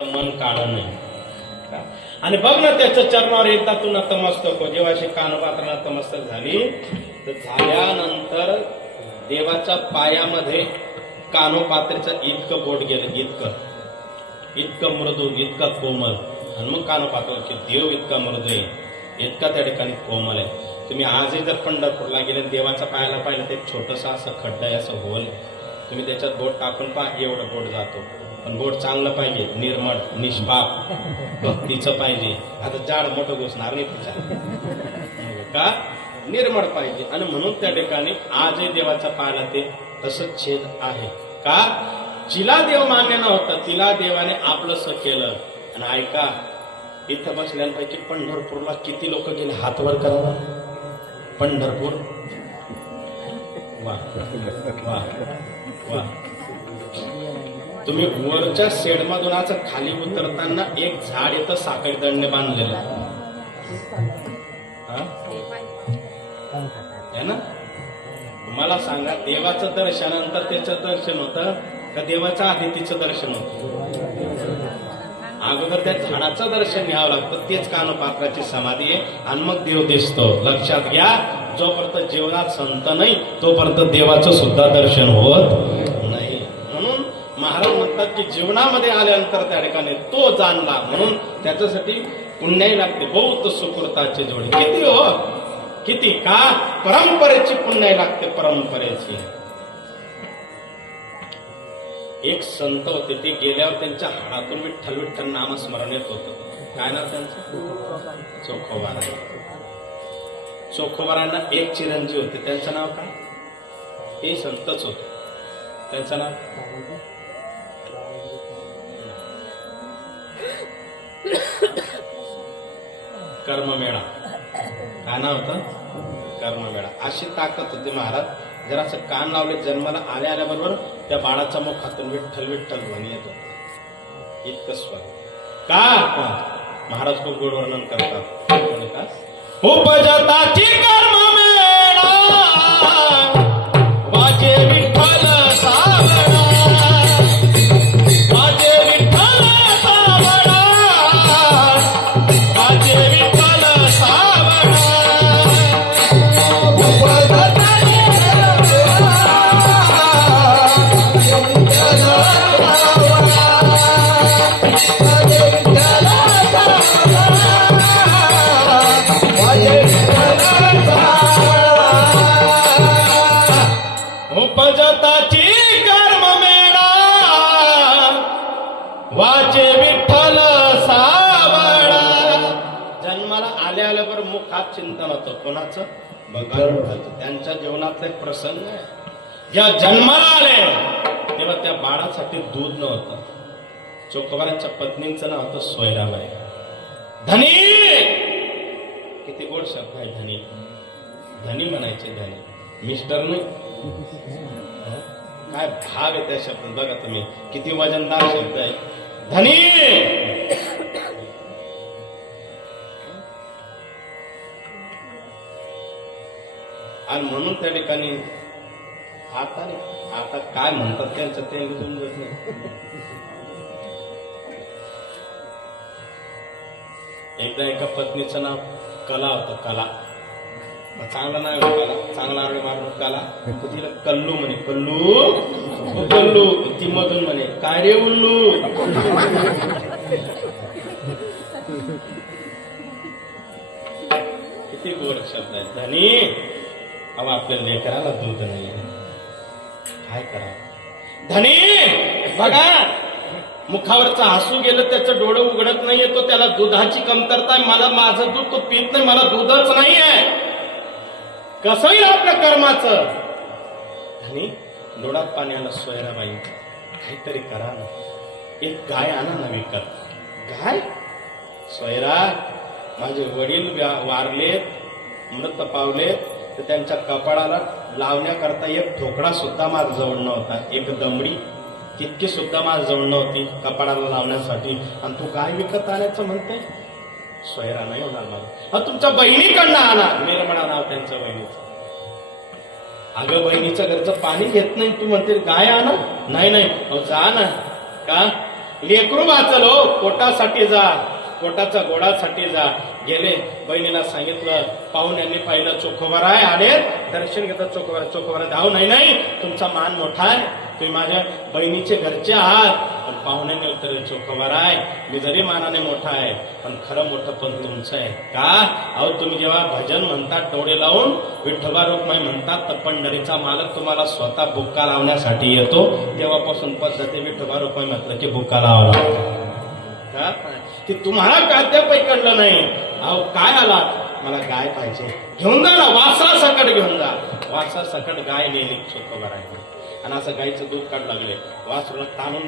मन काढ नाही. आणि बघ ना त्याच्या चरणावर एकदा तू नतमस्तक हो. जेव्हा अशी कानपात्र नतमस्तक झाली तर झाल्यानंतर देवाच्या पायामध्ये कानोपात्रेचं इतकं बोट गेलं, इतकं मृदू, इतका कोमल. आणि मग कानोपात्राचे देव इतका मृदू आहे, इतका त्या ठिकाणी कोमल आहे. तुम्ही आजही जर पंढरपूरला गेले देवाच्या पायाला पाहिलं ते छोटंसं असं खड्डा आहे, असं होल. तुम्ही त्याच्यात बोट टाकून पहा, एवढं बोट जातो. पण बोट चांगलं पाहिजे, निर्मळ, निष्पाप, भक्तीचं पाहिजे. आता जाड मोठं घुसणार नाही तिच्या का, निर्मळ पाहिजे. आणि म्हणून त्या ठिकाणी आजही देवाच्या पायाला ते तसंच छेद आहे. का, जिला देव मान्य नव्हता तिला देवाने आपलंसं केलं. आणि ऐका, इथं बसल्यांपैकी पंढरपूरला किती लोक गेले, हात वर करा. पंढरपूर, वा वा वा. तुम्ही वरच्या शेडमधून आज खाली उतरताना एक झाड येतं साखळी दंडने बांधलेलं है ना. मला सांगा, देवाचं दर्शनानंतर त्याचं दर्शन होतं का देवाच्या आधी तिचं दर्शन होतं? अगोदर त्या झाडाचं दर्शन घ्यावं लागतं. तेच कानपात्राची समाधी आहे. आणि मग देव दिसतो. लक्षात घ्या, जोपर्यंत जीवनात संत नाही तोपर्यंत देवाचं सुद्धा दर्शन होत नाही. म्हणून महाराज म्हणतात की जीवनामध्ये आल्यानंतर त्या ठिकाणी तो जाणला. म्हणून त्याच्यासाठी पुण्याही लागते. बहुत सुकृताची जोडी. किती हो, किती का, परंपरेची पुण्याही लागते, परंपरेची. एक संत होते, ते गेल्यावर त्यांच्या हाडातून विठ्ठल विठ्ठल नामस्मरण येत होतं. काय नाव त्यांचं? चोखोबाराय. चोखोबारांना एक चिरंजीव होते, त्यांचं नाव काय? ते संतच होते, त्यांचं नाव कर्ममेळा. काय नाव होतं? कर्ममेळा. अशी ताकद होती महाराज. जरा असं कान लावले, जन्माला आल्याबरोबर त्या बाळाच्या मुखातून विठ्ठल विठ्ठल ध्वनी येत होता. इतकं स्वर. का महाराज खूप गोड वर्णन करतात. उपजताची कर्ममेळा वाजे विठ्ठल सावळा, वाजे विठ्ठल सावळा, वाजे विठ्ठल सावळा. उपजताची कर्ममेळा वाचे विठ्ठल सावळा. जन्माला आल्यावर मुखात चिंतन होतं. कोणाचं? भगवान. त्यांच्या जीवनातला एक प्रसंग आहे. ज्या जन्माला आले तेव्हा त्या बाळासाठी दूध नव्हतं. चोखोबारांच्या पत्नींचं नाव होतं सोयराबाई. धनी, किती गोड शब्द आहे धनी. धनी म्हणायचे, धनी, मिस्टर नाही. काय भाव आहे त्या शब्दात बघा तुम्ही, किती वजनदार शब्द आहे. धनी. आणि म्हणून त्या ठिकाणी आता काय म्हणतात त्यांचं ते समजत नाही. एकदा एका पत्नीचं नाव कला होतं. कला चांगलं नाव कला, चांगला आवडे मारून कला. तिला कल्लू म्हणे. कल्लू कल्लू. ती मधून म्हणे, काय रे उल्लू. किती गोड शब्द आहे. धनी. अहो, आपल्या लेकराला दूध नाही, काय करा. धनी बघा, मुखावरचं हसू गेलं, त्याचं डोळं उघडत नाहीये, तो त्याला दुधाची कमतरता आहे. मला माझं दूध तो पीत नाही, मला दूधच नाही आहे. कसं होईल आपल्या कर्माचं? आणि डोळ्यात पाणी आलं. सोयराबाई, काहीतरी करा ना, एक गाय आणा ना विकत. गाय? सोयरा, माझे वडील वारलेत, मृत पावलेत, तर त्यांच्या कपाळाला लावण्याकरता एक ठोकळा सुद्धा माझ्या जवळ नव्हता, एक दमडी तितकी सुद्धा माझ्या जवळ नव्हती कपाळाला लावण्यासाठी. आणि तू गाय विकत आणायचं म्हणते? सोयरा, नाही होणार मला. तुमच्या बहिणीकडनं आणा. निर्मळा नाव त्यांच्या बहिणीचं. अगं, बहिणीच्या घरचं पाणी घेत नाही, तू म्हणते गाय आणा? नाही नाही, जा ना. का? लेकरू वाचलो पोटासाठी जा, पोटाचा गोडासाठी जा. गेले बहिणीला सांगितलं, पाहुण्यांनी पाहिलं चोखोबाराय आले, दर्शन घेतात चोखोबारा धाव नाही तुमचा मान मोठा आहे, तुम्ही माझ्या बहिणीचे घरचे आहात. पण पाहुण्यांनी उत्तर चोखोबाराय मी जरी मानाने मोठा आहे पण खरं मोठं पण तुमचं आहे. का? अहो तुम्ही जेव्हा भजन म्हणतात डोळे लावून, विठ्ठबा रुक्माई म्हणतात, तर पंढरीचा मालक तुम्हाला स्वतः बुक्का लावण्यासाठी येतो. तेव्हापासून पद्धती विठ्ठबा रुक्माई म्हटलं की बुक्का लावा का की तुम्हाला प्राध्यापक कडलं नाही. अहो काय आला, मला गाय पाहिजे, घेऊन जा ना, वासरा सकट घेऊन जा. वासरा सकट गाय नेली चोखोबारायने आणि असं गायचं दूध काढ लागले, वासरूला ताणून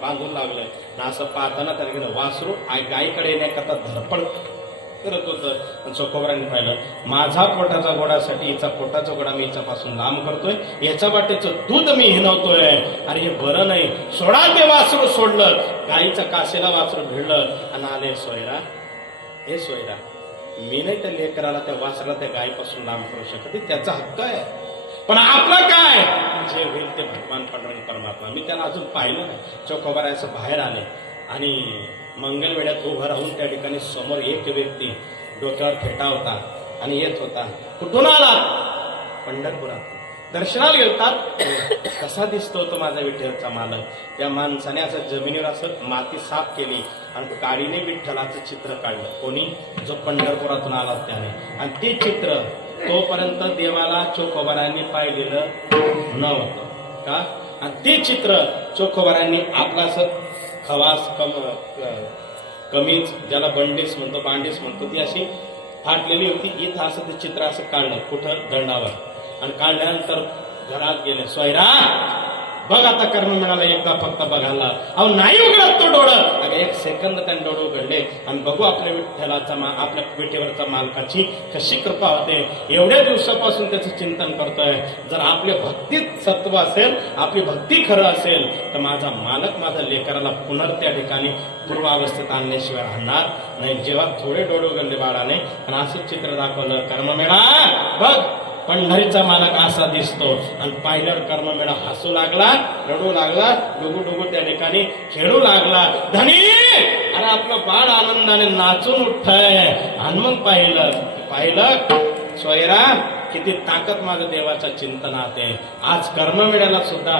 बांधून लागले. असं पाहताना त्याला गेलं, वासरू गायीकडे येण्याकरता धडपड करत होतं. चोखोबारांनी पाहिलं, माझा पोटाचा गोडासाठी हिचा पोटाचा गोडा मी हिच्यापासून लांब करतोय, याच्या वाटेचं दूध मी हिनवतोय, अरे हे बरं नाही. सोडा ते वासरू सोडलं, गायीच्या कासेला वासरू भिडलं आणि आले, सोयरा हे सोयरा मी नाही त्या लेकराला त्या वासराला त्या गायीपासून लांब करू शकत, त्याचा हक्क आहे. पण आपलं काय, जे होईल ते भगवान पांडुरंग परमात्मा. मी त्याला अजून पाहिलं नाही. चोखोबाराय असं बाहेर आले आणि मंगलवेड्यात उभं राहून त्या ठिकाणी समोर एक व्यक्ती डोक्यावर फेटा होता आणि येत होता. कुठून आला? पंढरपुरात. दर्शनाला गेलतात. कसा दिसतो तो माझा विठ्ठलचा मालक. त्या माणसाने असं जमिनीवर असं माती साफ केली आणि काडीने विठ्ठलाचं चित्र काढलं. कोणी? जो पंढरपुरातून आला त्याने. आणि ते चित्र तोपर्यंत देवाला चोखोबारांनी पाहिलेलं नव्हतं. का? आणि ते चित्र चोखोबारांनी आपला खवास कमीज, ज्याला बांडीस म्हणतो ती अशी फाटलेली होती. इथं असं ते चित्र असं काढलं, कुठं? दंडावर. आणि काढल्यानंतर घरात गेले. सोयरा बघ आता कर्म मिळाला, एकदा फक्त बघायला. अहो नाही उघडत तो डोळं. अगं एक सेकंद त्याने डोळे उघडले आणि बघू आपल्या विठ्ठलाचा आपल्या विठेवरचा मालकाची कशी कृपा होते. एवढ्या दिवसापासून त्याचं चिंतन करतोय. जर आपल्या भक्तीत सत्व असेल, आपली भक्ती खरं असेल, तर माझा मालक माझ्या लेकराला पुनर त्या ठिकाणी पूर्वावस्थेत आणल्याशिवाय राहणार नाही. जेव्हा थोडे डोळे उघडले बाळाने आणि असंच चित्र दाखवलं, कर्ममेळा बघ पंढरीचा मालक असा दिसतो. आणि पाहिल्यावर कर्ममेळा हसू लागला, रडू लागला, डुगू त्या ठिकाणी खेळू लागला. धनी अरे आपलं बाळ आनंदाने नाचून उठतंय. आणि मग पाहिलं सोयरा किती ताकद माझ्या देवाच्या चिंतनात आहे. आज कर्ममेळ्याला सुद्धा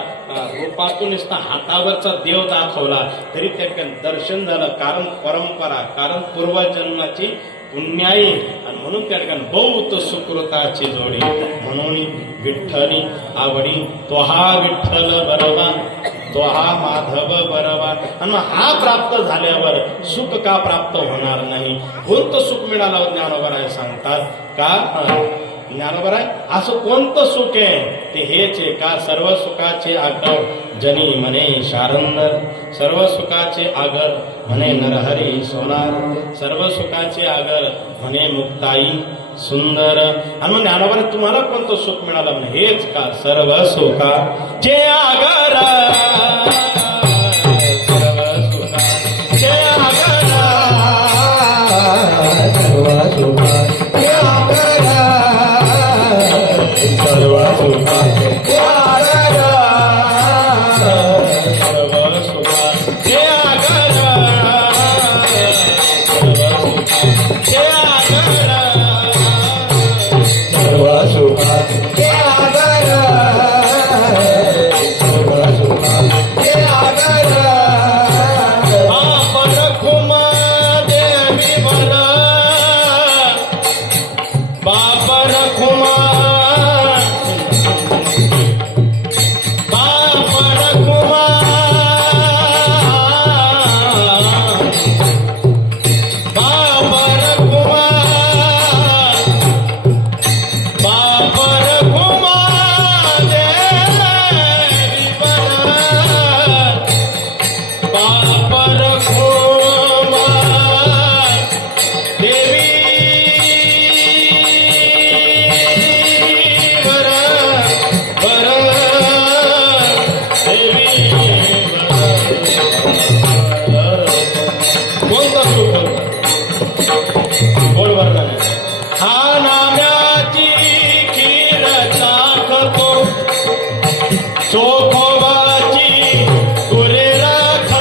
रूपातून नुसता हातावरचा देव दाखवला तरी त्या दर्शन झालं. कारण परंपरा, कारण पूर्वजन्माची पुण्याई. आणि म्हणून त्या ठिकाणी बहुत सुकृताची जोडी. म्हणून विठ्ठली आवडी, तो हा विठ्ठल बरवा, तो हा माधव बरवा. आणि मग हा प्राप्त झाल्यावर सुख का प्राप्त होणार नाही? कोणतं सुख मिळालं? ज्ञानोबराय सांगतात. का? ज्ञानोबराय असं कोणतं सुख आहे? ते हेच आहे का? सर्व सुखाचे आगर जनी म्हणे शारंदर, सर्व सुखाचे आगर म्हणे नरहरी सोनार, सर्व सुखाचे आगर म्हणे मुक्ताई सुंदर. आणि मग ज्ञानोबराय तुम्हाला कोणतं सुख मिळालं? म्हणे हेच का? सर्व सुखाचे आगर, सर्व सुखाचे आगर, सर्व सुखाचे आगर, सर्व सुखाचे आगर, सर्व सुखाचे आगर, सर्व सुखाचे आगर, सर्व सुखाचे आगर, सर्व सुखाचे आगर. आपण खुमा देवी बला बापर खुमा, बापर खुमा, बापर खुमा, बापर खुमा देवी बला, बापर खुमा देवी कोणता सुख? गोड वर्णन. हा नाम्याची खीर चाखतो, चोखोबाची गुरे राखतो,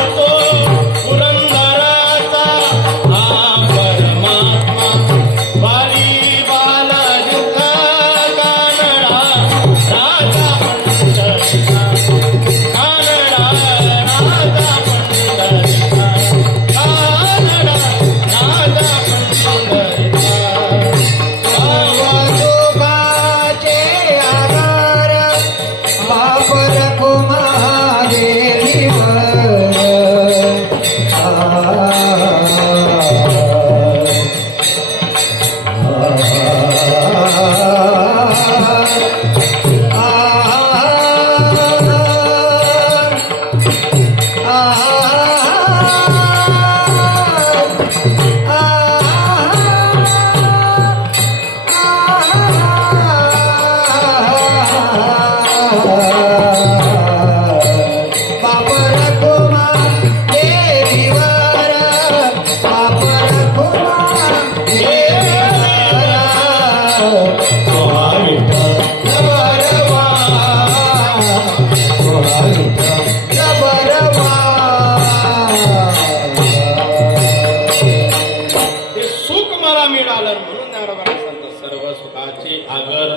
सागर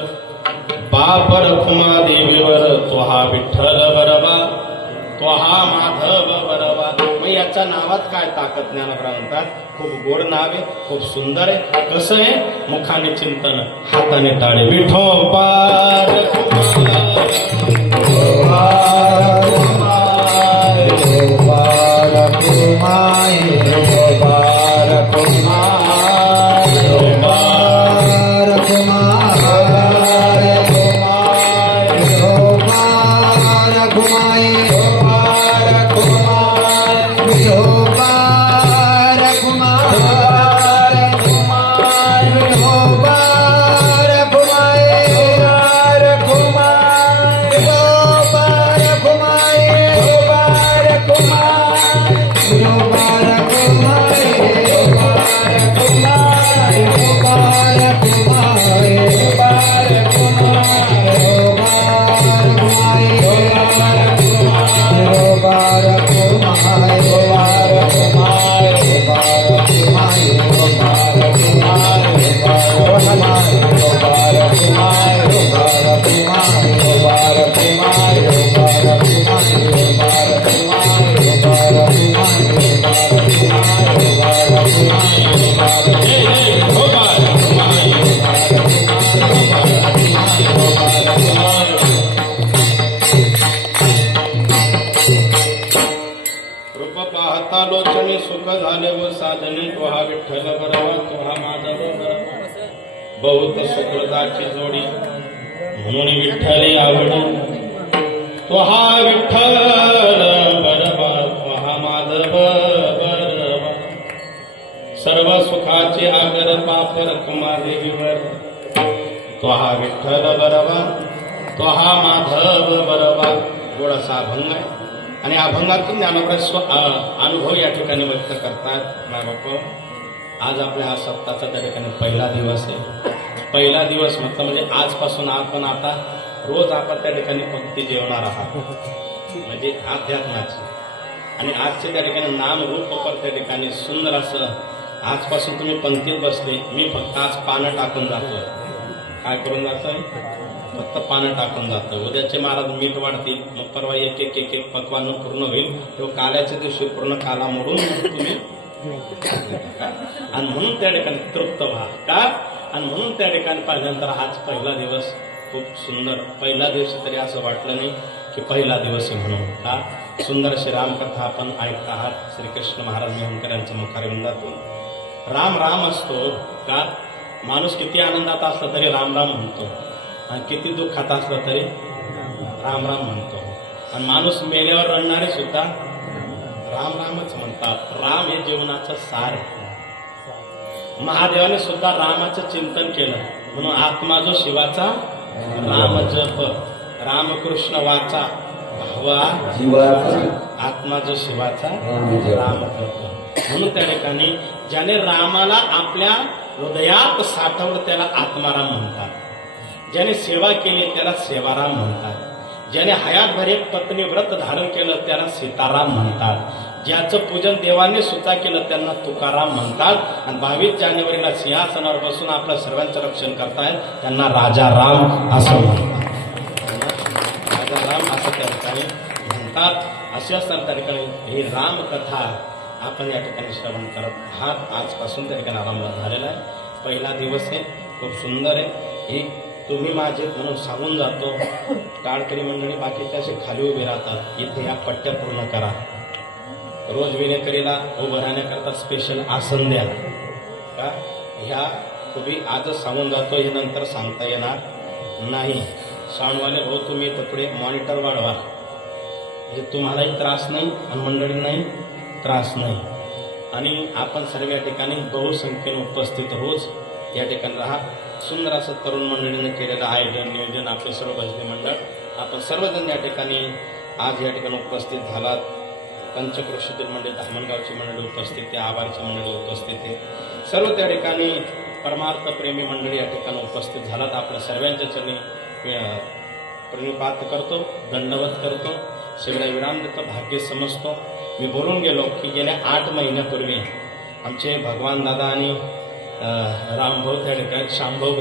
बापर कुमा देवीवर तो हा विठ्ठल बरवा तो हा माधव बरवा. मग याच्या नावात काय ताकद ज्ञानोबा म्हणतात. खूप गोड नाव आहे, खूप सुंदर आहे. कसं आहे, मुखाने चिंतन हाताने टाळे. विठोबार बहुत सुकृताची जोडी म्हणून विठ्ठले आवडी. तो हा विठ्ठल बरवा तो हा माधव बरवा. सर्व सुखाचे आगर पापर कुमादेवीवर. तो हा विठ्ठल बरवा तो हा माधव बरवा. थोडासा अभंग आहे आणि अभंगातून ज्ञानोबा अनुभव या ठिकाणी व्यक्त करतात. माय बाप, आज आपल्या हा सप्ताहाचा त्या ठिकाणी पहिला दिवस आहे. पहिला दिवस म्हटलं म्हणजे आजपासून आपण आता रोज आपण त्या ठिकाणी पंक्ती जेवणार आहात, म्हणजे अध्यात्माची. आणि आजचे त्या ठिकाणी नाम रूप त्या ठिकाणी सुंदर असं. आजपासून तुम्ही पंक्तीत बसले. मी फक्त आज पानं टाकून जातोय. काय करून जातोय? फक्त पानं टाकून जातं. उद्याचे महाराज मीठ वाढतील, मग परवा एक एक एक एक पक्वान पूर्ण होईल. तेव्हा काल्याच्या दिवशी पूर्ण काला मोडून तुम्ही आणि म्हणून त्या ठिकाणी तृप्त व्हा का. आणि म्हणून त्या ठिकाणी पाहिल्यानंतर हाच पहिला दिवस खूप सुंदर. पहिला दिवस तरी असं वाटलं नाही की पहिला दिवस आहे म्हणून. का सुंदर अशी रामकथा आपण ऐकत आहात. श्रीकृष्ण महाराज मेहनकर यांच्या मुखारविंदातून. राम राम असतो का. माणूस किती आनंदात असला तरी राम राम म्हणतो, आणि किती दुःखात असला तरी राम राम म्हणतो. आणि माणूस मेल्यावर रडणारे सुद्धा राम रामच म्हणतात. राम हे जीवनाचं सार आहे. महादेवाने सुद्धा रामाचं चिंतन केलं म्हणून आत्मा जो शिवाचा राम जप. रामकृष्ण वाचा भावा आत्मा जो शिवाचा राम जप. म्हणून त्या ठिकाणी ज्याने रामाला आपल्या हृदयात साठवलं त्याला आत्माराम म्हणतात. ज्याने सेवा केली त्याला सेवाराम म्हणतात. ज्याने हयातभर एक पत्नी व्रत धारण केलं त्याला सीताराम म्हणतात. ज्याचं पूजन देवाने सुद्धा केलं त्यांना तुकाराम म्हणतात. आणि 22 जानेवारीला सिंहासनावर बसून आपल्या सर्वांचं रक्षण करतायत त्यांना राजा राम असं म्हणतात. राजा राम असं त्या ठिकाणी म्हणतात. असे असताना त्या ठिकाणी ही रामकथा आपण या ठिकाणी श्रवण करत आहात. आजपासून त्या ठिकाणी आरंभ झालेला आहे. पहिला दिवस आहे, खूप सुंदर आहे. ही तुम्ही माझे म्हणून सांगून जातो. टाळकरी मंडळी बाकीचे असे खाली उभे राहतात. इथे या पट्ट्या पूर्ण करा. रोज विनेकरीला उभं राहण्याकरता स्पेशल आसन द्या का. ह्या तुम्ही आजच सांगून जातो, हे नंतर सांगता येणार नाही. साऊंडवाले भाऊ तुम्ही पुढे मॉनिटर वाढवा, म्हणजे तुम्हालाही त्रास नाही आणि मंडळींनाही त्रास नाही. आणि आपण सर्व या ठिकाणी बहुसंख्येने उपस्थित रोज या ठिकाणी राहा. सुंदर असं तरुण मंडळीने केलेलं आयोजन नियोजन आपले सर्व भजनी मंडळ आपण सर्वजण या ठिकाणी आज या ठिकाणी उपस्थित झालात. पंचक्रोशीतील मंडळी, धामणगावची मंडळी उपस्थित आहे, आभारची मंडळी उपस्थित आहे. सर्व त्या ठिकाणी परमार्थ प्रेमी मंडळी या ठिकाणी उपस्थित झालात. आपल्या सर्वांच्या चरणी प्रणिपात करतो, दंडवत करतो, सगळ्या विराम देतो, भाग्य समजतो. मी बोलून गेलो की गेल्या 8 महिन्यापूर्वी आमचे भगवान दादा आणि रामभाऊ त्या ठिकाणी शामभाऊ